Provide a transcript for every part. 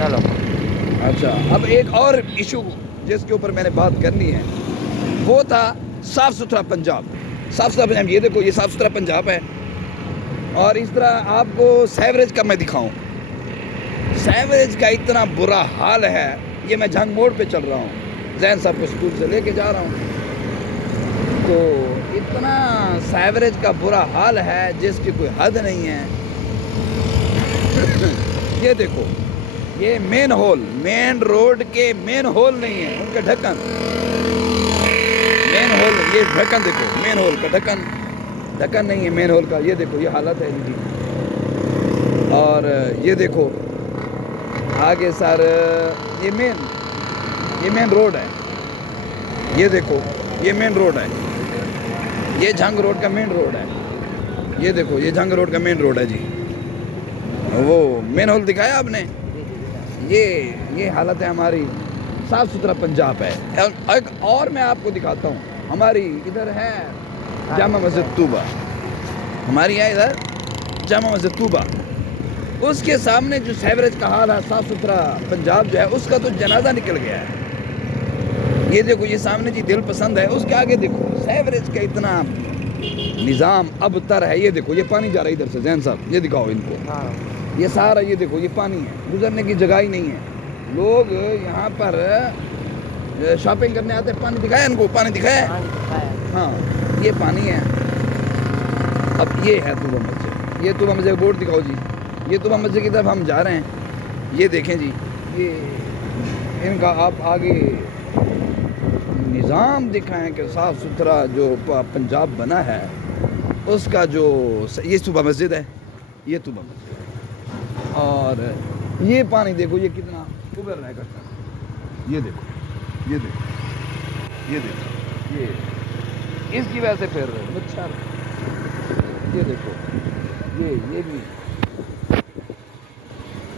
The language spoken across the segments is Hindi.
चलो। अच्छा, अब एक और इशू जिसके ऊपर मैंने बात करनी है वो था साफ़ सुथरा पंजाब। साफ़ सुथरा पंजाब, ये देखो, ये साफ़ सुथरा पंजाब है। और इस तरह आपको सैवरेज का मैं दिखाऊं, सैवरेज का इतना बुरा हाल है। ये मैं जंग मोड़ पे चल रहा हूँ, जैन साहब को स्कूल से लेके जा रहा हूँ, तो इतना सैवरेज का बुरा हाल है जिसकी कोई हद नहीं है। ये देखो, ये मेन होल, मेन रोड के मेन होल नहीं है उनका ढक्कन, मेन होल, ये ढक्कन देखो, मेन होल का ढक्कन, ढक्कन नहीं है मेन होल का। ये देखो, ये हालत है इनकी। और ये देखो आगे सर, ये मेन रोड है। ये देखो, ये मेन रोड है, ये झंग रोड का मेन रोड है। ये देखो, ये झंग रोड का मेन रोड है जी। वो मेन होल दिखाया आपने? ये हालत है हमारी। साफ़ सुथरा पंजाब है। एक और मैं आपको दिखाता हूँ, हमारी इधर है जामा मस्जिद तूबा, हमारी है इधर जामा मस्जिद तूबा। उसके सामने जो सैवरेज का हाल है, साफ़ सुथरा पंजाब जो है उसका तो जनाजा निकल गया है। ये देखो, ये सामने जी दिल पसंद है, उसके आगे देखो सैवरेज का इतना निज़ाम अबतर है। ये देखो, ये पानी जा रहा है इधर से, जैन साहब ये दिखाओ इनको। हाँ। ये सारा, ये देखो, ये पानी है, गुजरने की जगह ही नहीं है। लोग यहाँ पर शॉपिंग करने आते हैं। पानी दिखाया इनको, पानी दिखाया? हाँ, ये पानी है। अब ये है तूबा मस्जिद, ये तूबा मस्जिद बोर्ड दिखाओ जी। ये तूबा मस्जिद की तरफ हम जा रहे हैं। ये देखें जी, ये इनका आप आगे निज़ाम दिखाएं कि साफ़ सुथरा जो पंजाब बना है उसका जो, ये तूबा मस्जिद है, ये तूबा मस्जिद है। और ये पानी देखो, ये कितना उबर रहा है कट्टा। ये देखो, ये देखो, ये देखो, ये इसकी वजह से फिर मच्छर। ये देखो, ये भी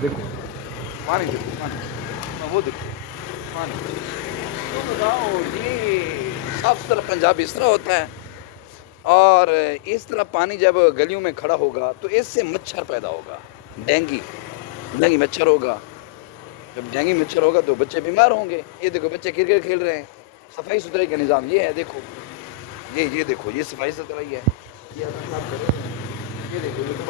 देखो, पानी देखो, पानी वो देखो, पानी। तो बताओ, ये साफ सुथरा पंजाब इस तरह होता है। और इस तरह पानी जब गलियों में खड़ा होगा तो इससे मच्छर पैदा होगा, डेंगी मच्छर होगा। जब डेंगी मच्छर होगा तो बच्चे बीमार होंगे। ये देखो, बच्चे क्रिकेट खेल रहे हैं। सफाई सुथराई का निज़ाम ये है, देखो, ये देखो, ये सफाई सुथराई है। ये देखो, ये तो